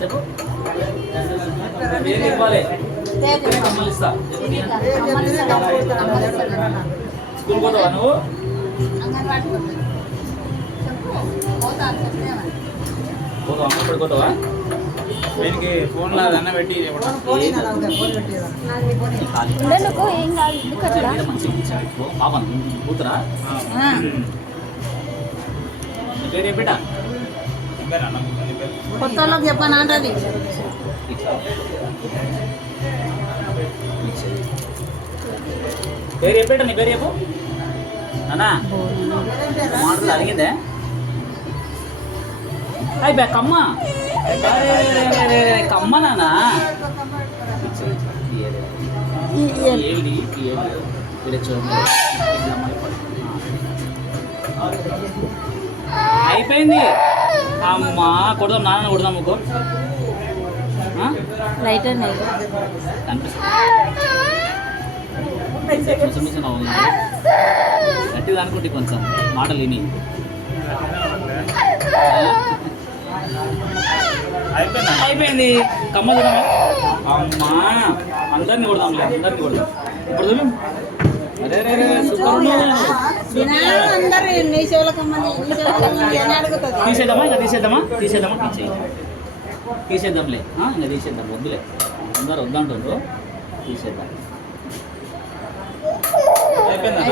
చెప్పు ఏది ఇవ్వాలి కమ్మలు ఇస్తా స్కూల్ పోతావా నువ్వు పోతావా అమ్మ ఇప్పుడు పోతావా దీనికి ఫోన్లో అదన్నా పెట్టి పాపం కూతురా పేరు ఏం బిడ్డ కొత్త వాళ్ళకి చెప్పాను అంటది పేరు ఏం బిడ్డ నీ పేరు చెప్పు అన్నా మాటలు అడిగిందే అయ్యి బే కమ్మ కమ్మ నానా అయిపోయింది అమ్మా కొడదాం నాన్న కొడదాం ముక్కు లైట్ గట్టిగా అనుకుంటే కొంచెం మాటలు విని అయిపోయింది కమ్మ చూడమా అమ్మా అందరినీ కొడదాంలే అందరినీ కొడదాం ఇప్పుడు చూడు అరే రే తీసేద్దామా ఇంకా తీసేద్దామా తీసేద్దాంలే ఇంకా తీసేద్దాం వద్దులే అందరు వద్దంటుండ్రు తీసేద్దాం అయిపోయింది